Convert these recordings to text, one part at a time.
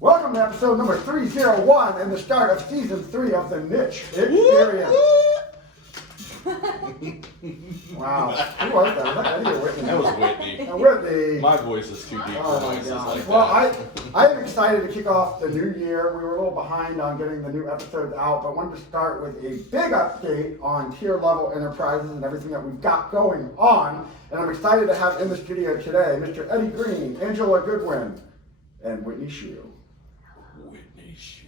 Welcome to episode number 301 and the start of season 3 of the Niche Experience. Wow. Who was that? Was that Eddie or Whitney? That was Whitney. Whitney. My voice is too deep for voices like Well, that. I am excited to kick off the new year. We were a little behind on getting the new episodes out, but wanted to start with a big update on tier level enterprises and everything that we've got going on. And I'm excited to have in the studio today Mr. Eddie Green, Angela Goodwin, and Whitney Shue. Whitney Shue.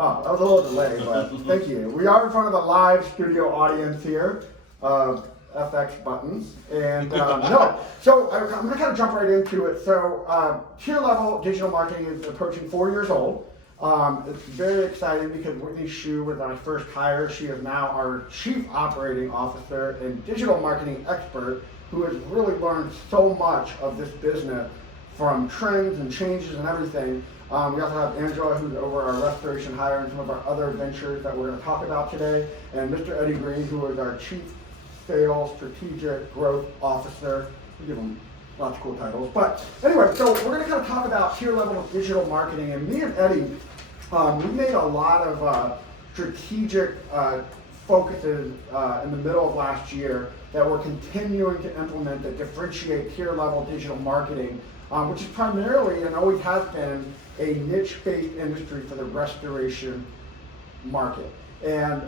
Oh, that was a little delay, but thank you. We are in front of the live studio audience here, FX buttons, and so I'm going to kind of jump right into it. So tier level digital marketing is approaching 4 years old. It's very exciting because Whitney Shue was my first hire. She is now our Chief Operating Officer and digital marketing expert who has really learned so much of this business from trends and changes and everything. We also have Angela, who's over our restoration hire and some of our other ventures that we're going to talk about today, and Mr. Eddie Green, who is our Chief Sales Strategic Growth Officer. We give him lots of cool titles. But anyway, so we're going to kind of talk about tier level of digital marketing. And me and Eddie, we made a lot of strategic focuses in the middle of last year that we're continuing to implement that differentiate tier level digital marketing, which is primarily and always has been a niche-based industry for the restoration market. And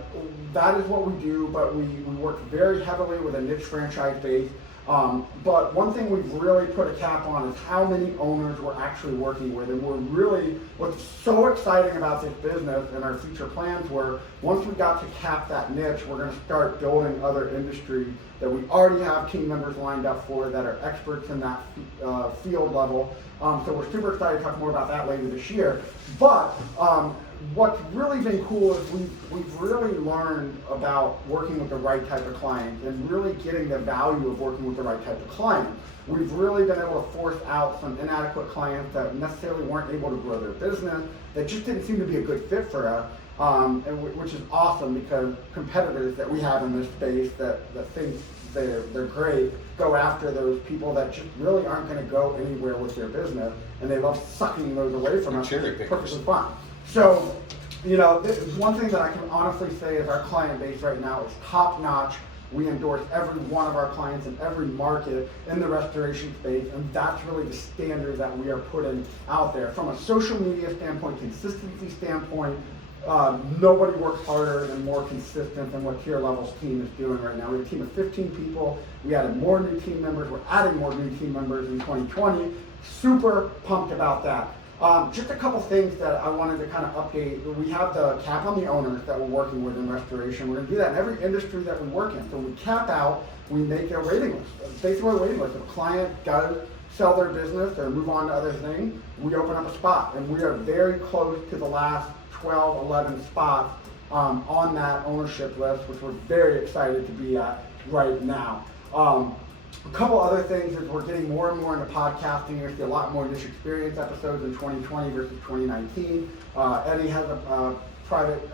that is what we do, but we work very heavily with a niche franchise base. But one thing we've really put a cap on is how many owners we're actually working with. And what's so exciting about this business and our future plans were, once we got to cap that niche, we're going to start building other industries that we already have team members lined up for that are experts in that field level. So we're super excited to talk more about that later this year. But what's really been cool is we've really learned about working with the right type of client and really getting the value of working with the right type of client. We've really been able to force out some inadequate clients that necessarily weren't able to grow their business, that just didn't seem to be a good fit for us, which is awesome because competitors that we have in this space that think they're great go after those people that just really aren't going to go anywhere with their business, and they love sucking those away from us. It's perfectly fine. So, one thing that I can honestly say is our client base right now is top notch. We endorse every one of our clients in every market in the restoration space, and that's really the standard that we are putting out there. From a social media standpoint, consistency standpoint, nobody works harder and more consistent than what Tier Level's team is doing right now. We have a team of 15 people. We added more new team members. We're adding more new team members in 2020. Super pumped about that. Just a couple things that I wanted to kind of update. We have the cap on the owners that we're working with in restoration. We're going to do that in every industry that we work in. So we cap out, we make a waiting list. Basically a waiting list. If a client does sell their business or move on to other things, we open up a spot. And we are very close to the last 12, 11 spots on that ownership list, which we're very excited to be at right now. A couple other things is we're getting more and more into podcasting. You're going to see a lot more niche experience episodes in 2020 versus 2019. Eddie has a private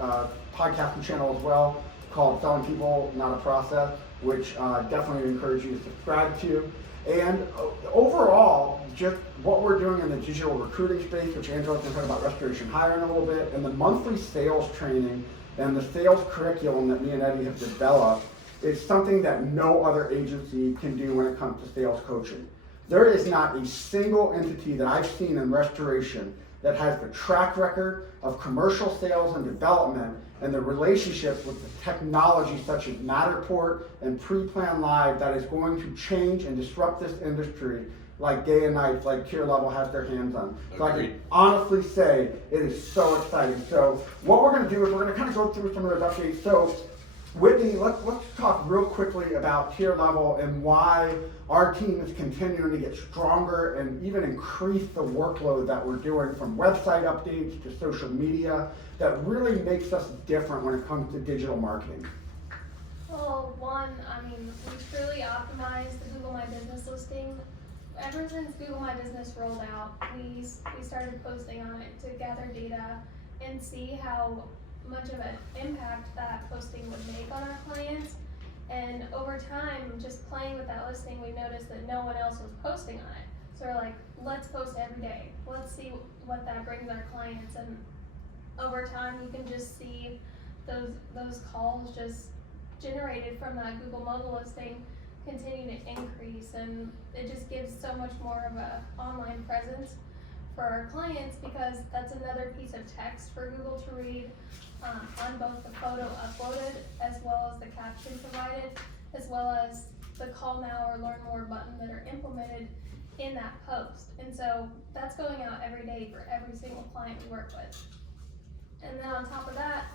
podcasting channel as well called Selling People, Not a Process, which definitely encourage you to subscribe to. And overall, just what we're doing in the digital recruiting space, which Angela's going to talk about restoration hiring a little bit, and the monthly sales training and the sales curriculum that me and Eddie have developed is something that no other agency can do when it comes to sales coaching. There is not a single entity that I've seen in restoration that has the track record of commercial sales and development and the relationships with the technology such as Matterport and Pre-Plan Live that is going to change and disrupt this industry like day and night, like Tier Level has their hands on. So I can honestly say it is so exciting. So what we're going to do is we're going to kind of go through some of those updates. So Whitney, let's talk real quickly about Tier Level and why our team is continuing to get stronger and even increase the workload that we're doing from website updates to social media that really makes us different when it comes to digital marketing. Well, we truly optimized the Google My Business listing. Ever since Google My Business rolled out, we started posting on it to gather data and see how much of an impact that posting would make on our clients. And over time, just playing with that listing, we noticed that no one else was posting on it. So we're like, let's post every day. Let's see what that brings our clients. And over time, you can just see those calls just generated from that Google mobile listing continue to increase, and it just gives so much more of a online presence for our clients, because that's another piece of text for Google to read on both the photo uploaded as well as the caption provided, as well as the call now or learn more button that are implemented in that post. And so that's going out every day for every single client we work with. And then on top of that,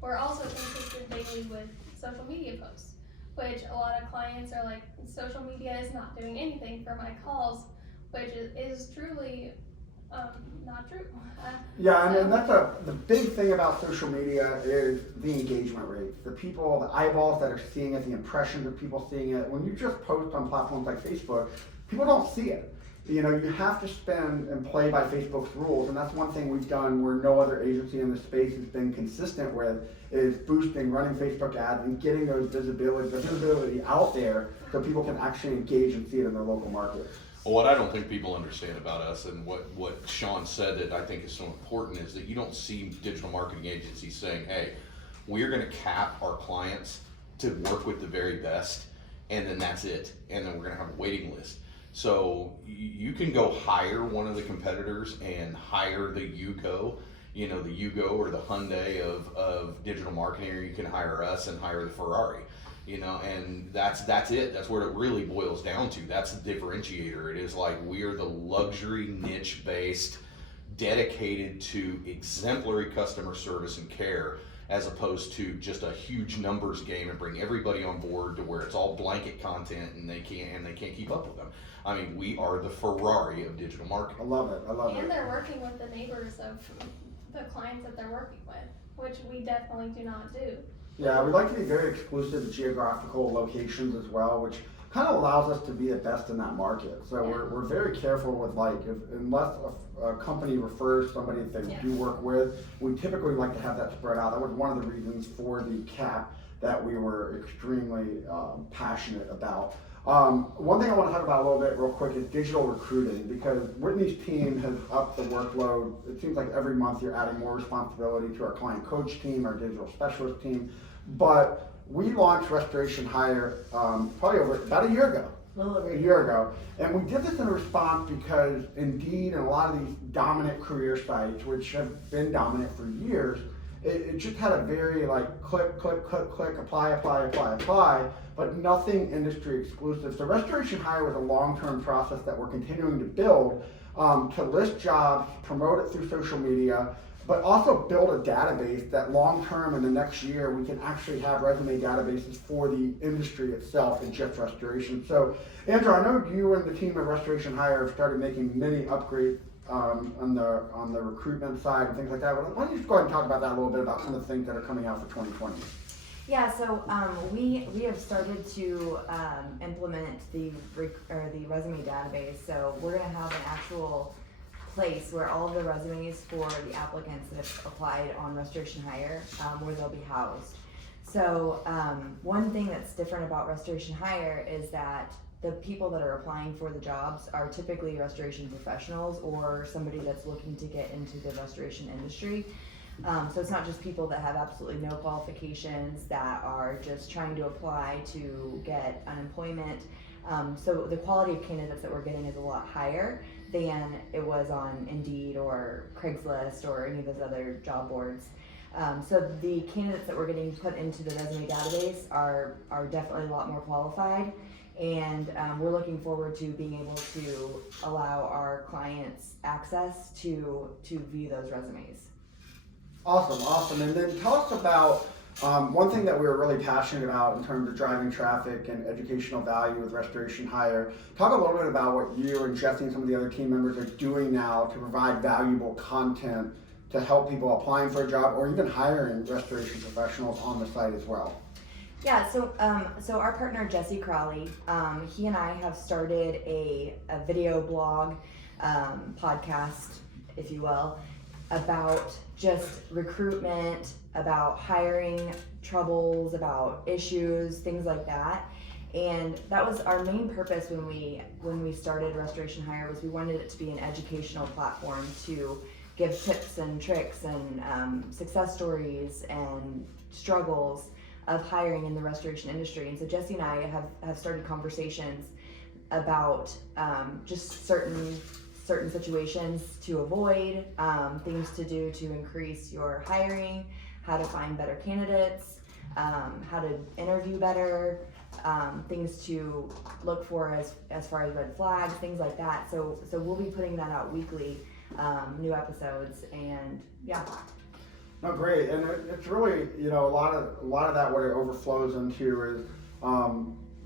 we're also consistent daily with social media posts, which a lot of clients are like, social media is not doing anything for my calls, which is truly not true. Yeah, and that's the big thing about social media is the engagement rates, the people, the eyeballs that are seeing it, the impressions of people seeing it. When you just post on platforms like Facebook, people don't see it. You know, you have to spend and play by Facebook's rules, and that's one thing we've done where no other agency in the space has been consistent with, is boosting, running Facebook ads and getting the visibility out there so people can actually engage and see it in their local market. Well, what I don't think people understand about us, and what Sean said that I think is so important, is that you don't see digital marketing agencies saying, hey, we're gonna cap our clients to work with the very best, and then that's it, and then we're gonna have a waiting list. So you can go hire one of the competitors and hire the Yugo, the Yugo or the Hyundai of digital marketing, or you can hire us and hire the Ferrari, and that's it. That's what it really boils down to. That's the differentiator. It is like, we are the luxury niche based, dedicated to exemplary customer service and care, as opposed to just a huge numbers game and bring everybody on board to where it's all blanket content and they can't keep up with them. I mean, we are the Ferrari of digital marketing. I love it. And they're working with the neighbors of the clients that they're working with, which we definitely do not do. Yeah, we like to be very exclusive to geographical locations as well, which kind of allows us to be the best in that market. So we're very careful with, like, unless a company refers somebody that they do work with, we typically like to have that spread out. That was one of the reasons for the cap that we were extremely passionate about. One thing I want to talk about a little bit real quick is digital recruiting, because Whitney's team has upped the workload. It seems like every month you're adding more responsibility to our client coach team, our digital specialist team. But we launched Restoration Hire probably about a year ago. And we did this in response because Indeed and a lot of these dominant career sites, which have been dominant for years, it just had a very click, apply, but nothing industry exclusive. So Restoration Hire was a long-term process that we're continuing to build to list jobs, promote it through social media, but also build a database that long-term in the next year we can actually have resume databases for the industry itself and just restoration. So Andrew, I know you and the team at Restoration Hire have started making many upgrades on the recruitment side and things like that. But why don't you just go ahead and talk about that a little bit, about some of the things that are coming out for 2020? Yeah, so we have started to implement the resume database. So we're going to have an actual place where all of the resumes for the applicants that have applied on Restoration Hire, where they'll be housed. So one thing that's different about Restoration Hire is that the people that are applying for the jobs are typically restoration professionals or somebody that's looking to get into the restoration industry. So it's not just people that have absolutely no qualifications that are just trying to apply to get unemployment. So the quality of candidates that we're getting is a lot higher than it was on Indeed or Craigslist or any of those other job boards. So the candidates that we're getting put into the resume database are definitely a lot more qualified, and we're looking forward to being able to allow our clients access to view those resumes. Awesome. And then tell us about one thing that we were really passionate about in terms of driving traffic and educational value with Restoration Hire. Talk a little bit about what you and Jesse and some of the other team members are doing now to provide valuable content to help people applying for a job or even hiring restoration professionals on the site as well. Yeah, so our partner Jesse Crowley, he and I have started a video blog, podcast, if you will, about just recruitment, about hiring troubles, about issues, things like that. And that was our main purpose when we started Restoration Hire, was we wanted it to be an educational platform to give tips and tricks and success stories and struggles of hiring in the restoration industry. And so Jesse and I have started conversations about just certain situations to avoid, things to do to increase your hiring, how to find better candidates, how to interview better, things to look for as far as red flags, things like that. So we'll be putting that out weekly, new episodes, and yeah. No, great, and it's really, you know, a lot of that what it overflows into is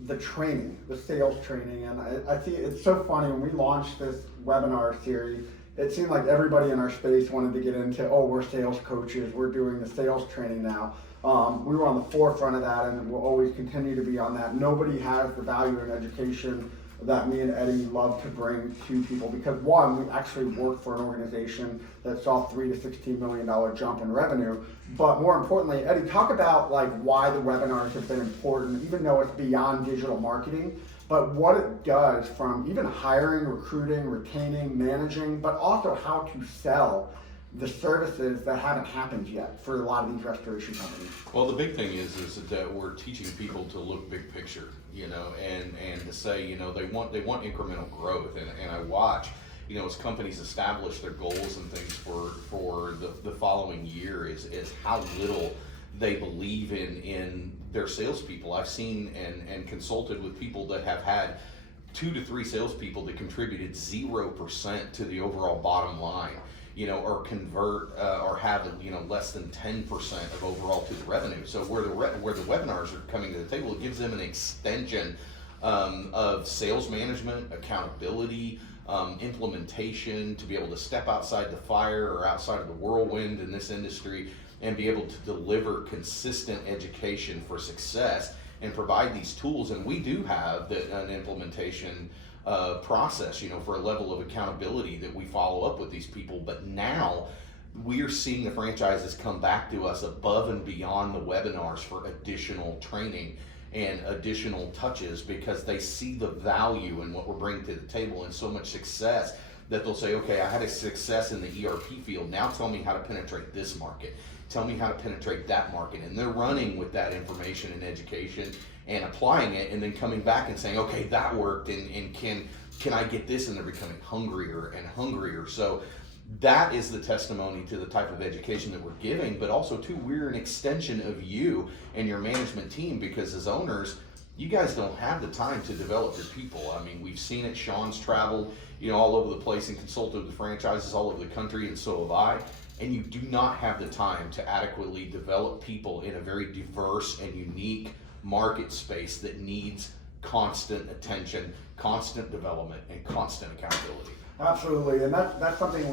the training, the sales training, and I see it's so funny when we launched this webinar series. It seemed like everybody in our space wanted to get into, oh, we're sales coaches, we're doing the sales training now. We were on the forefront of that, and we'll always continue to be on that. Nobody has the value in education that me and Eddie love to bring to people, because one, we actually work for an organization that saw $3 to $16 million jump in revenue. But more importantly, Eddie, talk about like why the webinars have been important, even though it's beyond digital marketing, but what it does from even hiring, recruiting, retaining, managing, but also how to sell the services that haven't happened yet for a lot of these restoration companies. Well, the big thing is that we're teaching people to look big picture, you know, and to say, you know, they want incremental growth, and I watch, you know, as companies establish their goals and things for the following year is how little they believe in their salespeople. I've seen and consulted with people that have had 2 to 3 salespeople that contributed 0% to the overall bottom line, you know, or convert or have, you know, less than 10% of overall to the revenue. So where the webinars are coming to the table, it gives them an extension of sales management, accountability, implementation, to be able to step outside the fire or outside of the whirlwind in this industry and be able to deliver consistent education for success and provide these tools. And we do have an implementation process, you know, for a level of accountability that we follow up with these people. But now we are seeing the franchises come back to us above and beyond the webinars for additional training and additional touches, because they see the value in what we're bringing to the table and so much success that they'll say, okay, I had a success in the ERP field, now tell me how to penetrate this market, tell me how to penetrate that market. And they're running with that information and education and applying it, and then coming back and saying, okay, that worked, and can I get this? And they're becoming hungrier and hungrier. So that is the testimony to the type of education that we're giving, but also too, we're an extension of you and your management team, because as owners, you guys don't have the time to develop your people. I mean, we've seen it. Sean's traveled, you know, all over the place and consulted with franchises all over the country, and so have I. And you do not have the time to adequately develop people in a very diverse and unique market space that needs constant attention, constant development, and constant accountability. Absolutely, and that's something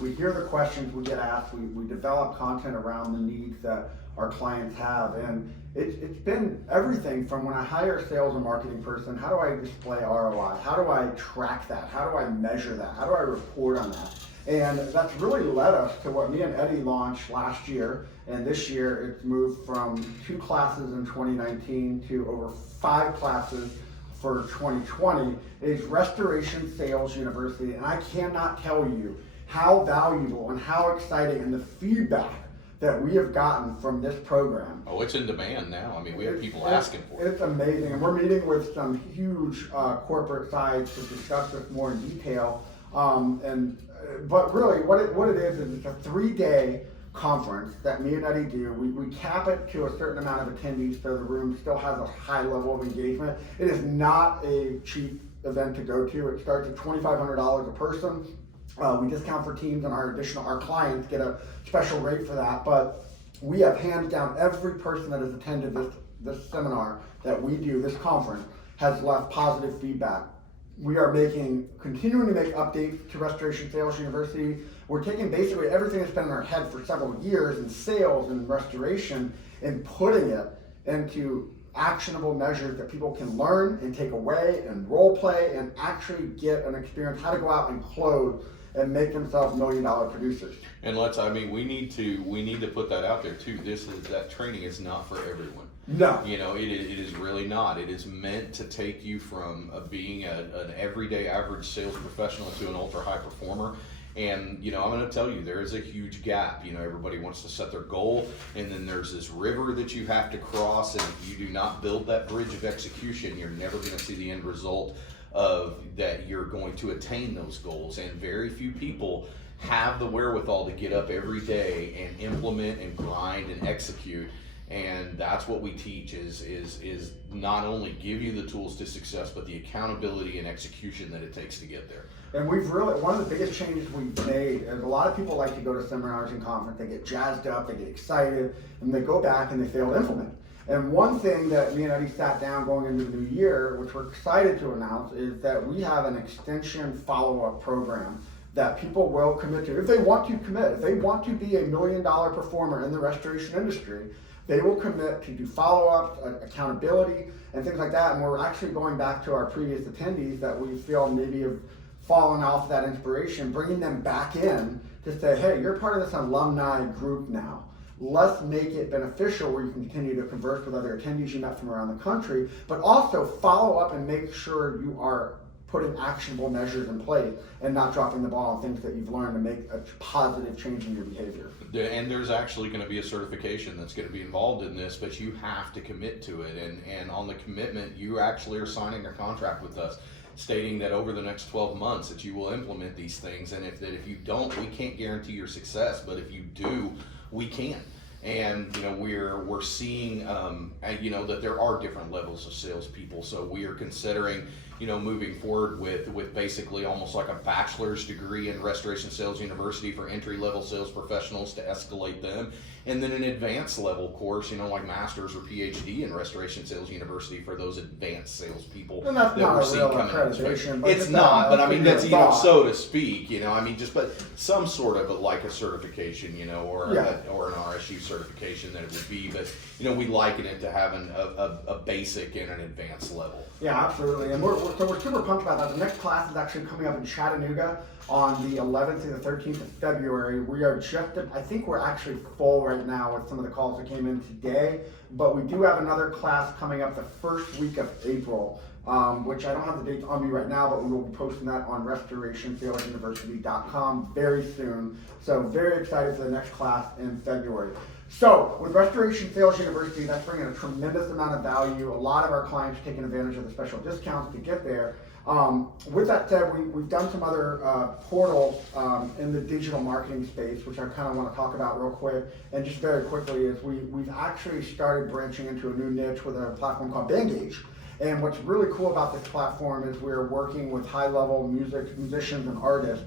we hear the questions we get asked, we develop content around the needs that our clients have, and it's been everything from when I hire a sales and marketing person, how do I display ROI, how do I track that, how do I measure that, how do I report on that? And that's really led us to what me and Eddie launched last year, and this year it's moved from 2 classes in 2019 to over 5 classes for 2020, is Restoration Sales University. And I cannot tell you how valuable and how exciting and the feedback that we have gotten from this program. Oh, it's in demand now. I mean, we have people asking for it. It's amazing, and we're meeting with some huge corporate sides to discuss this more in detail. But really, what it is it's a 3-day conference that me and Eddie do. We cap it to a certain amount of attendees so the room still has a high level of engagement. It is not a cheap event to go to. It starts at $2,500 a person. We discount for teams, and our clients get a special rate for that. But we have hands down every person that has attended this seminar that we do, this conference, has left positive feedback. We are continuing to make updates to Restoration Sales University. We're taking basically everything that's been in our head for several years in sales and restoration and putting it into actionable measures that people can learn and take away and role play and actually get an experience how to go out and close and make themselves $1 million producers. And we need to put that out there too. That training is not for everyone. No. You know, it is really not. It is meant to take you from being an everyday average sales professional to an ultra high performer. And, you know, I'm going to tell you, there is a huge gap. You know, everybody wants to set their goal, and then there's this river that you have to cross, and if you do not build that bridge of execution, you're never going to see the end result of that you're going to attain those goals. And very few people have the wherewithal to get up every day and implement and grind and execute. And that's what we teach is not only give you the tools to success, but the accountability and execution that it takes to get there. And we've really, one of the biggest changes we've made is a lot of people like to go to seminars and conference, they get jazzed up, they get excited, and they go back and they fail to implement. And one thing that me and Eddie sat down going into the new year, which we're excited to announce, is that we have an extension follow-up program that people will commit to. If they want to commit, if they want to be $1 million performer in the restoration industry, they will commit to do follow-ups, accountability, and things like that. And we're actually going back to our previous attendees that we feel maybe have fallen off that inspiration, bringing them back in to say, hey, you're part of this alumni group now. Let's make it beneficial where you can continue to converse with other attendees you met from around the country, but also follow up and make sure you are putting actionable measures in place and not dropping the ball on things that you've learned to make a positive change in your behavior. And there's actually going to be a certification that's going to be involved in this, but you have to commit to it. And on the commitment, you actually are signing a contract with us stating that over the next 12 months that you will implement these things. And if you don't, we can't guarantee your success, but if you do, we can. And you know, we're seeing you know, that there are different levels of salespeople. So we are considering, you know, moving forward with basically almost like a bachelor's degree in Restoration Sales University for entry-level sales professionals to escalate them, and then an advanced level course, you know, like master's or PhD in Restoration Sales University for those advanced salespeople And that's that not we're a seeing real coming in the space. accreditation, but It's just not, but I mean, give that's, it you a know, thought. so to speak, you know, I mean, just but some sort of like a certification, you know, or Yeah. or an RSU certification that it would be, but you know, we liken it to having a basic and an advanced level. Yeah, absolutely. And we're super pumped about that. The next class is actually coming up in Chattanooga on the 11th to the 13th of February. We are I think we're actually full right now with some of the calls that came in today, but we do have another class coming up the first week of April, which I don't have the dates on me right now, but we will be posting that on restorationsalesuniversity.com very soon. So very excited for the next class in February. So with Restoration Sales University, that's bringing a tremendous amount of value. A lot of our clients are taking advantage of the special discounts to get there. With that said, we've done some other portals in the digital marketing space, which I kind of want to talk about real quick. And just very quickly is we've actually started branching into a new niche with a platform called Bangage. And what's really cool about this platform is we're working with high-level musicians and artists,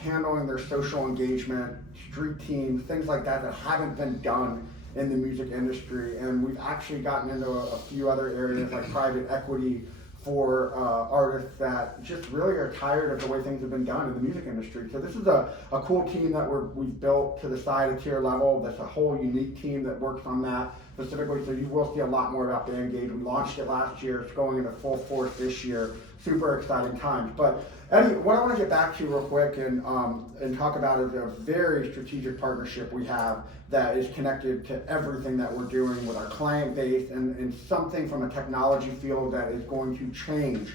handling their social engagement, street teams, things like that haven't been done in the music industry. And we've actually gotten into a few other areas like private equity for artists that just really are tired of the way things have been done in the music industry. So this is a cool team that we've built to the side of tier level. That's a whole unique team that works on that specifically. So you will see a lot more about Bangage. We launched it last year. It's going into full force this year. Super exciting times. But Eddie, what I want to get back to real quick and talk about is a very strategic partnership we have that is connected to everything that we're doing with our client base and something from a technology field that is going to change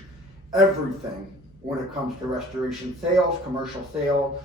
everything when it comes to restoration sales, commercial sales,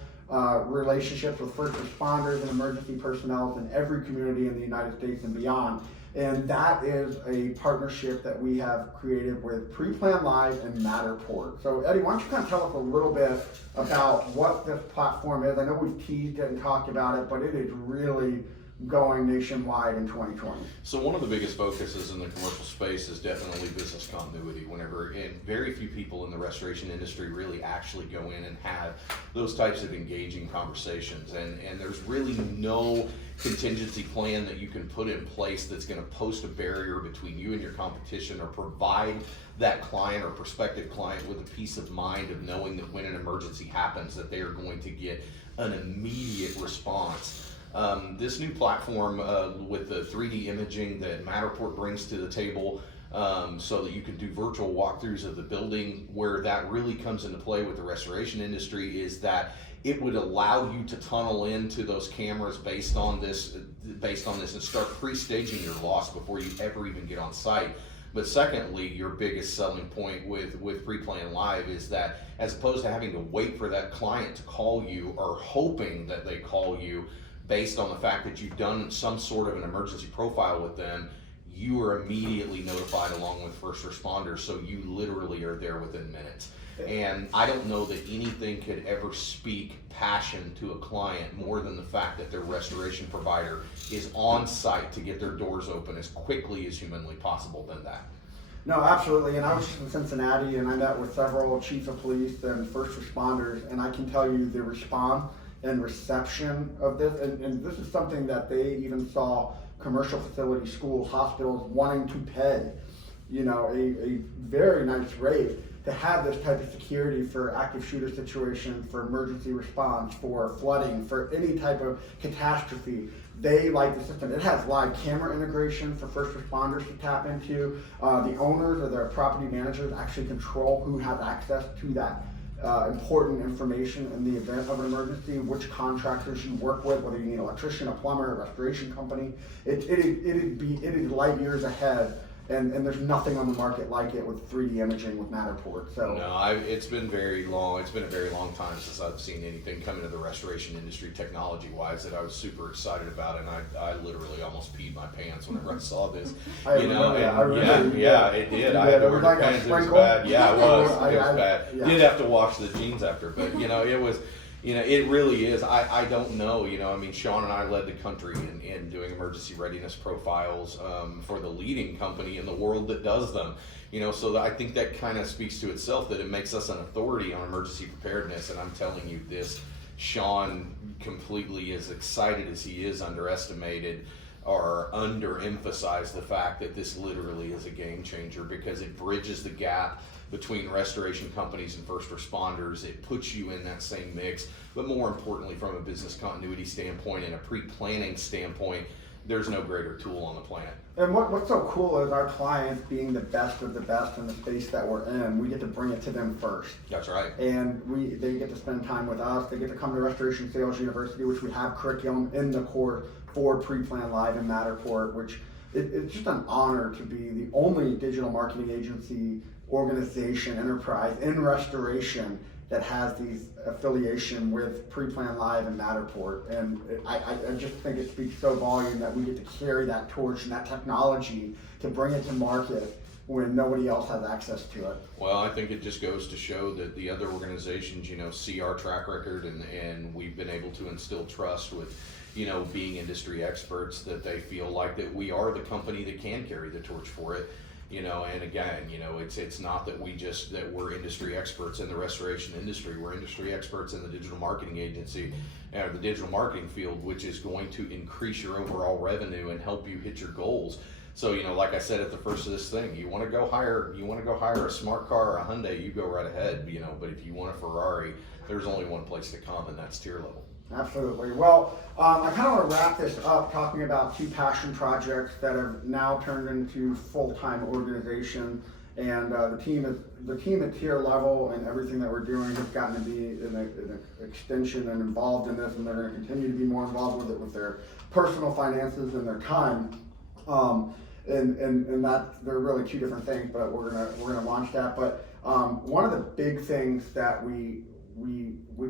relationships with first responders and emergency personnel in every community in the United States and beyond. And that is a partnership that we have created with Pre-Plan Live and Matterport. So Eddie, why don't you kind of tell us a little bit about what this platform is? I know we've teased it and talked about it, but it is really going nationwide in 2020. So one of the biggest focuses in the commercial space is definitely business continuity. And very few people in the restoration industry really actually go in and have those types of engaging conversations. And there's really no contingency plan that you can put in place that's going to post a barrier between you and your competition or provide that client or prospective client with a peace of mind of knowing that when an emergency happens that they are going to get an immediate response. This new platform with the 3D imaging that Matterport brings to the table so that you can do virtual walkthroughs of the building. Where that really comes into play with the restoration industry is that it would allow you to tunnel into those cameras based on this and start pre-staging your loss before you ever even get on site. But secondly, your biggest selling point with Pre-Plan Live is that as opposed to having to wait for that client to call you or hoping that they call you based on the fact that you've done some sort of an emergency profile with them, you are immediately notified along with first responders, so you literally are there within minutes. And I don't know that anything could ever speak passion to a client more than the fact that their restoration provider is on site to get their doors open as quickly as humanly possible than that. No, absolutely. And I was just in Cincinnati, and I met with several chiefs of police and first responders, and I can tell you the response and reception of this, and this is something that they even saw commercial facilities, schools, hospitals wanting to pay, you know, a very nice rate to have this type of security for active shooter situation, for emergency response, for flooding, for any type of catastrophe. They like the system. It has live camera integration for first responders to tap into. The owners or their property managers actually control who has access to that important information in the event of an emergency, which contractors you work with, whether you need an electrician, a plumber, a restoration company. It is light years ahead. And there's nothing on the market like it with 3D imaging with Matterport. So no, it's been very long. It's been a very long time since I've seen anything come into the restoration industry technology-wise that I was super excited about, and I literally almost peed my pants whenever I saw this. I remember that. Yeah, it did. I had to wear the pants. It was bad. Yeah, it was. It was bad. Yeah. Did have to wash the jeans after, but you know, it was. You know, it really is. I don't know. You know, I mean, Sean and I led the country in doing emergency readiness profiles for the leading company in the world that does them. You know, so I think that kind of speaks to itself that it makes us an authority on emergency preparedness. And I'm telling you this, Sean completely, as excited as he is, underestimated or underemphasized the fact that this literally is a game changer because it bridges the gap between restoration companies and first responders. It puts you in that same mix, but more importantly, from a business continuity standpoint and a pre-planning standpoint, there's no greater tool on the planet. And what's so cool is our clients being the best of the best in the space that we're in, we get to bring it to them first. That's right. And they get to spend time with us. They get to come to Restoration Sales University, which we have curriculum in the course for Pre-Plan Live and Matterport, which it's just an honor to be the only digital marketing agency, organization, enterprise in restoration that has these affiliation with Pre-Plan Live and Matterport. And I just think it speaks so volume that we get to carry that torch and that technology to bring it to market when nobody else has access to it. Well, I think it just goes to show that the other organizations, you know, see our track record and we've been able to instill trust with, you know, being industry experts, that they feel like that we are the company that can carry the torch for it. You know, and again, you know, it's not that that we're industry experts in the restoration industry. We're industry experts in the digital marketing agency, or the digital marketing field, which is going to increase your overall revenue and help you hit your goals. So, you know, like I said at the first of this thing, you want to go hire a smart car or a Hyundai, you go right ahead, you know, but if you want a Ferrari, there's only one place to come, and that's tier level. Absolutely. Well, I kind of want to wrap this up talking about 2 passion projects that have now turned into full-time organization, and the team at tier level and everything that we're doing has gotten to be an extension and involved in this, and they're going to continue to be more involved with it with their personal finances and their time. And that they're really 2 different things, but we're gonna launch that. But one of the big things that we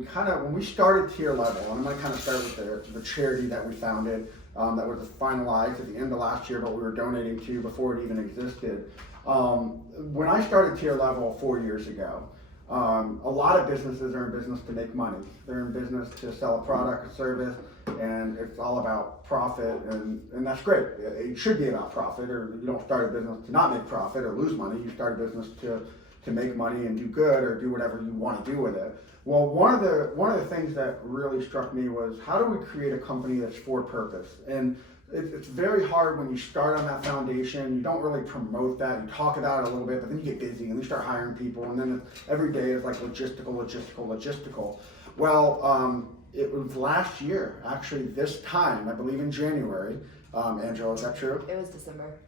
kind of, when we started tier level, and I'm going to kind of start with the charity that we founded, that was finalized at the end of last year, but we were donating to before it even existed. When I started tier level 4 years ago, a lot of businesses are in business to make money. They're in business to sell a product, a service, and it's all about profit, and that's great. It should be about profit, or you don't start a business to not make profit or lose money. You start a business to make money and do good or do whatever you want to do with it. Well, one of the things that really struck me was, how do we create a company that's for purpose? And it's very hard when you start on that foundation. You don't really promote that. You talk about it a little bit, but then you get busy and you start hiring people, and then every day is like logistical. Well, it was last year, actually this time, I believe in January. Angela, is that true? It was December.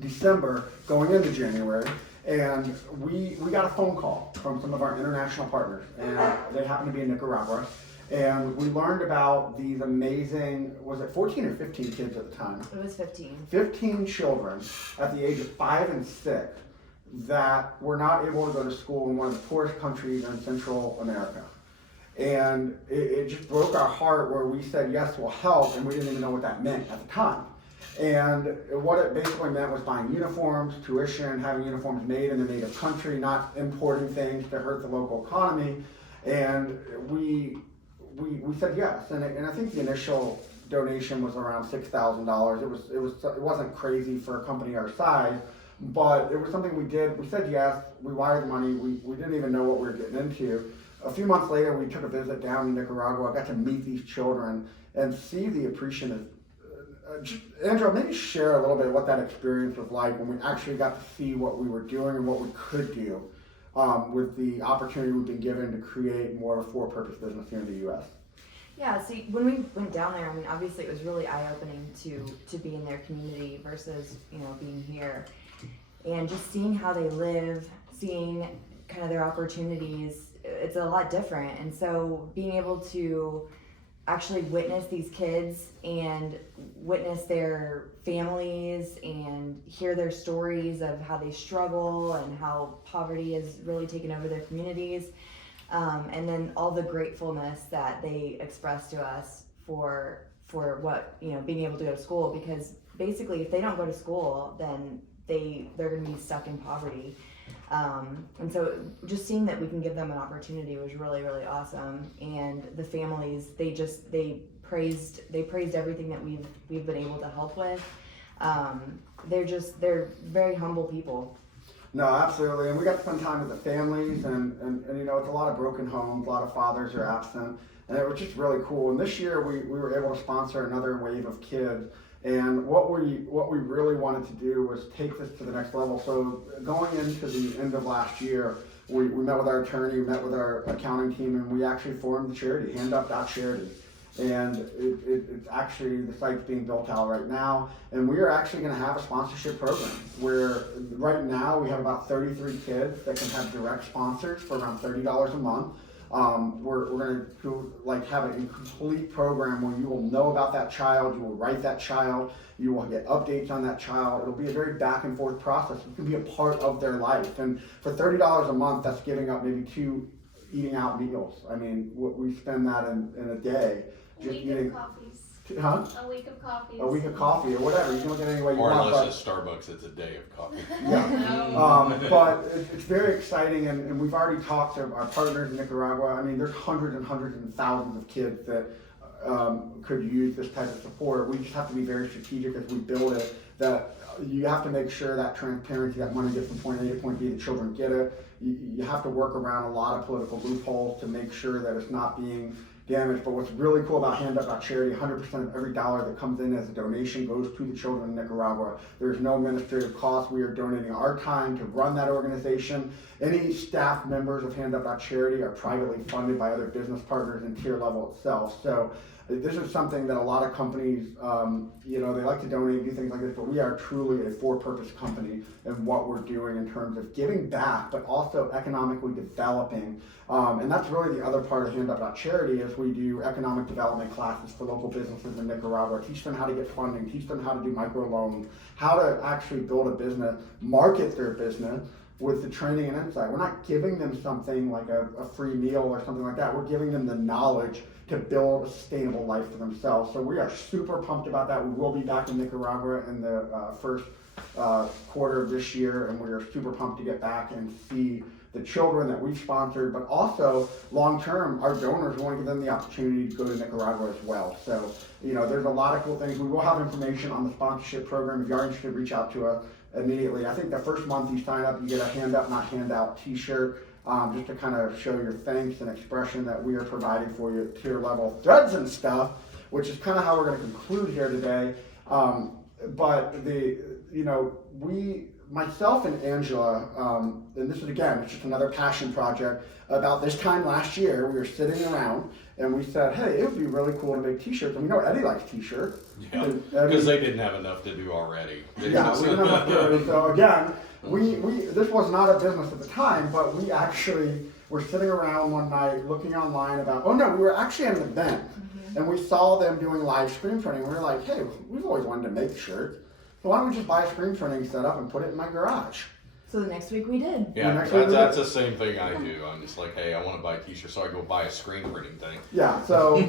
December going into January, and we got a phone call from some of our international partners, and they happened to be in Nicaragua, and we learned about these amazing, was it 14 or 15 kids at the time? It was 15. 15 children at the age of 5 and 6 that were not able to go to school in one of the poorest countries in Central America. And it just broke our heart where we said, yes, we'll help, and we didn't even know what that meant at the time. And what it basically meant was buying uniforms, tuition, having uniforms made in the native country, not importing things to hurt the local economy. And we said yes. And I think the initial donation was around $6,000. It wasn't crazy for a company our size, but it was something we did. We said yes. We wired the money. We didn't even know what we were getting into. A few months later, we took a visit down to Nicaragua. I got to meet these children and see the appreciation. Andrew, maybe share a little bit what that experience was like when we actually got to see what we were doing and what we could do with the opportunity we've been given to create more of a for-purpose business here in the U.S. Yeah, see, when we went down there, I mean, obviously it was really eye-opening to be in their community versus, being here. And just seeing how they live, seeing kind of their opportunities, it's a lot different. And so being able to actually witness these kids and witness their families and hear their stories of how they struggle and how poverty has really taken over their communities. And then all the gratefulness that they express to us for what, being able to go to school, because basically if they don't go to school, then they're going to be stuck in poverty. And so just seeing that we can give them an opportunity was really, really awesome. And the families, they praised everything that we've been able to help with. They're very humble people. No, absolutely. And we got to spend time with the families and it's a lot of broken homes, a lot of fathers are absent. And it was just really cool. And this year we were able to sponsor another wave of kids. And what we really wanted to do was take this to the next level. So going into the end of last year, we met with our attorney, we met with our accounting team, and we actually formed the charity, handup.charity. And it's actually, the site's being built out right now. And we are actually going to have a sponsorship program where right now we have about 33 kids that can have direct sponsors for around $30 a month. We're going to have a complete program where you will know about that child, you will write that child, you will get updates on that child. It'll be a very back and forth process. You can be a part of their life. And for $30 a month, that's giving up maybe 2 eating out meals. I mean, we spend that in a day. A week of coffees. Huh? A week of coffees. A week of coffee or whatever. You can look at it any way you Or want. unless it's Starbucks, it's a day of coffee. Yeah. But it's very exciting, and we've already talked to our partners in Nicaragua. I mean, there's hundreds and hundreds and thousands of kids that could use this type of support. We just have to be very strategic as we build it, that you have to make sure that transparency, that money gets from point A to point B, the children get it. You have to work around a lot of political loopholes to make sure that it's not being damaged. But what's really cool about handup.charity, 100% of every dollar that comes in as a donation goes to the children in Nicaragua. There's no administrative cost. We are donating our time to run that organization. Any staff members of handup.charity are privately funded by other business partners in tier level itself. So this is something that a lot of companies, they like to donate, do things like this, but we are truly a for-purpose company in what we're doing in terms of giving back, but also economically developing. And that's really the other part of handup.charity is we do economic development classes for local businesses in Nicaragua, teach them how to get funding, teach them how to do microloans, how to actually build a business, market their business with the training and insight. We're not giving them something like a free meal or something like that. We're giving them the knowledge to build a sustainable life for themselves. So we are super pumped about that. We will be back in Nicaragua in the first quarter of this year, and we are super pumped to get back and see the children that we've sponsored, but also long term, our donors want to give them the opportunity to go to Nicaragua as well. So, there's a lot of cool things. We will have information on the sponsorship program. If you are interested, reach out to us immediately. I think the first month you sign up, you get a hand up, not handout t-shirt. Just to kind of show your thanks and expression that we are providing for you at tier level threads and stuff, which is kind of how we're going to conclude here today. But myself and Angela, and this is again, it's just another passion project. About this time last year, we were sitting around and we said, hey, it would be really cool to make t-shirts. And we know Eddie likes t-shirts. Yeah, And because they didn't have enough to do already. yeah, we didn't have enough to do. So again, we this was not a business at the time, but we actually were sitting around one night looking online about, oh no, we were actually at an event and we saw them doing live screen printing. We were like, hey, we've always wanted to make shirts. So why don't we just buy a screen printing setup and put it in my garage? So the next week we did. Yeah, next week that's the same thing I do. I'm just like, hey, I want to buy a t-shirt, so I go buy a screen printing thing. Yeah, so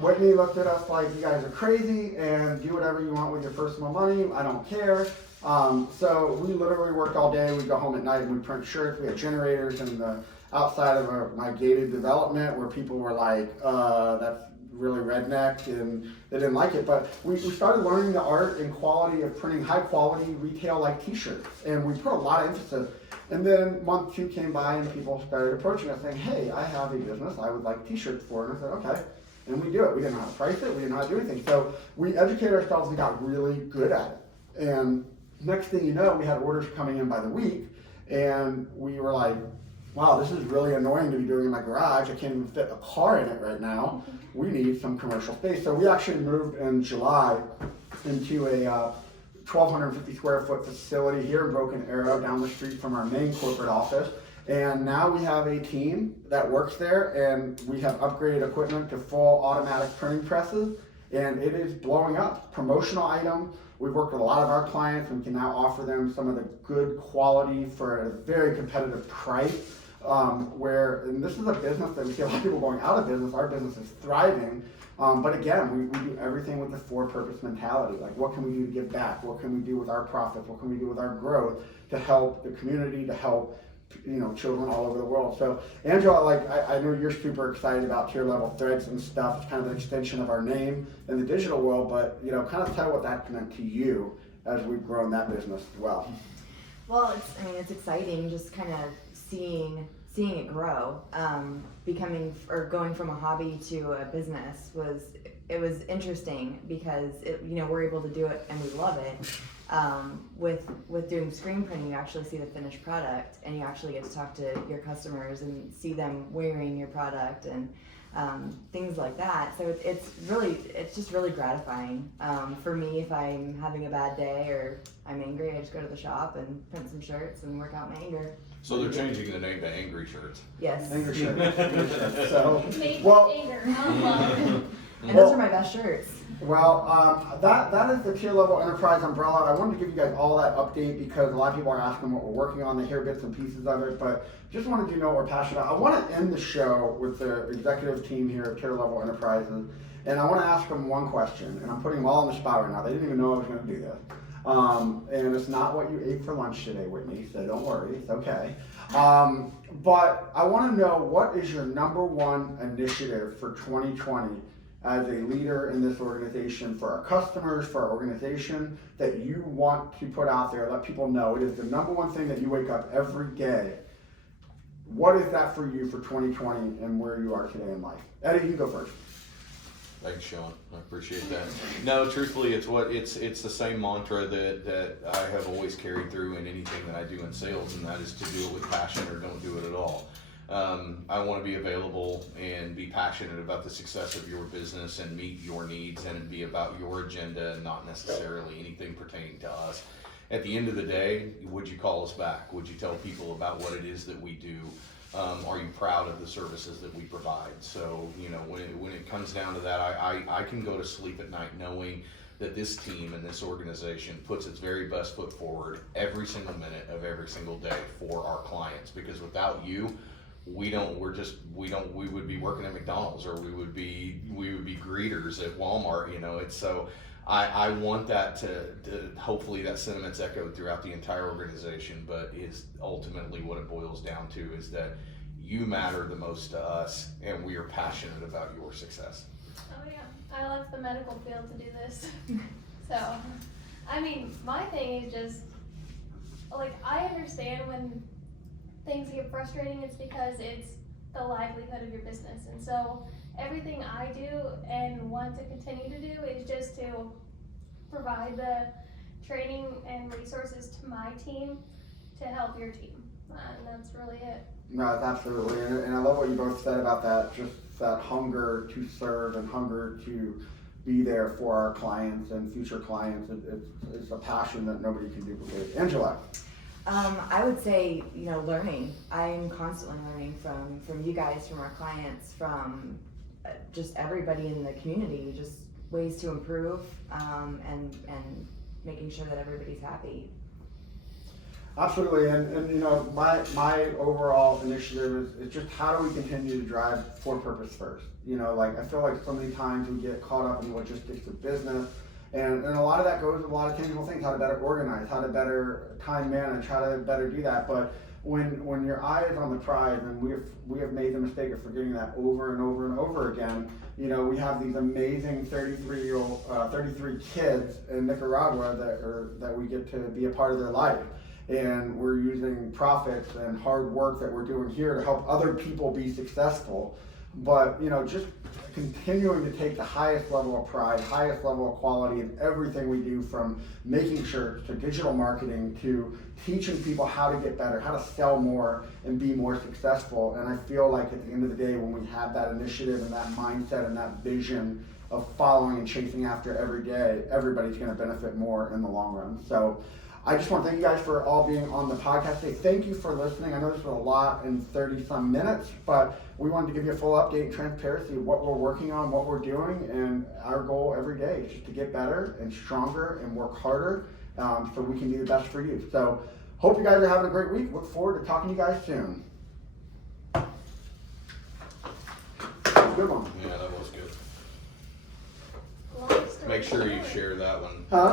Whitney looked at us like, you guys are crazy and do whatever you want with your personal money. I don't care. So we literally worked all day. We'd go home at night and we'd print shirts. We had generators in the outside of my gated development where people were like, that's really redneck, and they didn't like it. But we started learning the art and quality of printing high quality retail like t-shirts, and we put a lot of emphasis. And then month 2 came by and people started approaching us saying, hey, I have a business I would like t-shirts for. And I said, okay. And we do it. We didn't know how to price it. We didn't know how to do anything. So we educated ourselves and got really good at it. And next thing you know, we had orders coming in by the week, and we were like, wow, this is really annoying to be doing in my garage. I can't even fit a car in it right now. We need some commercial space. So we actually moved in July into a 1,250 square foot facility here in Broken Arrow down the street from our main corporate office. And now we have a team that works there, and we have upgraded equipment to full automatic printing presses, and it is blowing up. Promotional item. We've worked with a lot of our clients, and we can now offer them some of the good quality for a very competitive price. And this is a business that we see a lot of people going out of business. Our business is thriving. But again, we do everything with the for-purpose mentality. Like, what can we do to give back? What can we do with our profits? What can we do with our growth to help the community, to help children all over the world? So Angela, like, I know you're super excited about tier level threads and stuff. It's kind of an extension of our name in the digital world, but kind of tell what that meant to you as we've grown that business as well. Well, it's exciting just kind of seeing it grow. Becoming or going from a hobby to a business was interesting because we're able to do it and we love it. With doing screen printing, you actually see the finished product and you actually get to talk to your customers and see them wearing your product and things like that. So it's just really gratifying. For me, if I'm having a bad day or I'm angry, I just go to the shop and print some shirts and work out my anger. So they're changing the name to Angry Shirts. Yes. Angry shirts. So, Made well, with anger. I love it. And those are my best shirts. Well, that is the tier level enterprise umbrella. I wanted to give you guys all that update because a lot of people are asking what we're working on. They hear bits and pieces of it, but just wanted you to know what we're passionate about. I want to end the show with the executive team here at Tier Level Enterprises, and I want to ask them one question, and I'm putting them all on the spot right now. They didn't even know I was going to do this. And it's not what you ate for lunch today, Whitney, so don't worry, it's okay. But I want to know, what is your number one initiative for 2020 as a leader in this organization, for our customers, for our organization, that you want to put out there, let people know it is the number one thing that you wake up every day. What is that for you for 2020 and where you are today in life? Eddie, you go first. Thanks, Sean. I appreciate that. No, truthfully, it's the same mantra that I have always carried through in anything that I do in sales, and that is to do it with passion or don't do it at all. I want to be available and be passionate about the success of your business and meet your needs and be about your agenda and not necessarily anything pertaining to us. At the end of the day, would you call us back? Would you tell people about what it is that we do? Are you proud of the services that we provide? So, when it comes down to that, I can go to sleep at night knowing that this team and this organization puts its very best foot forward every single minute of every single day for our clients. Because without you, we would be working at McDonald's, or we would be greeters at Walmart. It's so. I want that to hopefully that sentiment's echoed throughout the entire organization, but is ultimately what it boils down to is that you matter the most to us and we are passionate about your success. Oh yeah, I left the medical field to do this. So, my thing is just, I understand when things get frustrating, it's because it's the livelihood of your business. And so everything I do and want to continue to do is just to provide the training and resources to my team to help your team. And that's really it. No, it's absolutely, and I love what you both said about that, just that hunger to serve and hunger to be there for our clients and future clients. It's a passion that nobody can duplicate. Angela. I would say, learning. I'm constantly learning from you guys, from our clients, from just everybody in the community, just ways to improve, and making sure that everybody's happy. Absolutely, and my overall initiative is just how do we continue to drive for purpose first? I feel like so many times we get caught up in logistics of business, and a lot of that goes with a lot of tangible things, how to better organize, how to better time manage, how to better do that. But when your eye is on the prize, and we have made the mistake of forgetting that over and over and over again. We have these amazing 33 kids in Nicaragua that we get to be a part of their life. And we're using profits and hard work that we're doing here to help other people be successful. But, just continuing to take the highest level of pride, highest level of quality in everything we do, from making shirts to digital marketing to teaching people how to get better, how to sell more and be more successful. And I feel like at the end of the day, when we have that initiative and that mindset and that vision of following and chasing after every day, everybody's going to benefit more in the long run. So I just want to thank you guys for all being on the podcast today. Thank you for listening. I know this was a lot in 30 some minutes, but we wanted to give you a full update and transparency of what we're working on, what we're doing, and our goal every day is just to get better and stronger and work harder, so we can be the best for you. So hope you guys are having a great week. Look forward to talking to you guys soon. Good one. Yeah, that was good. Long story Make sure you short. share that one. Huh?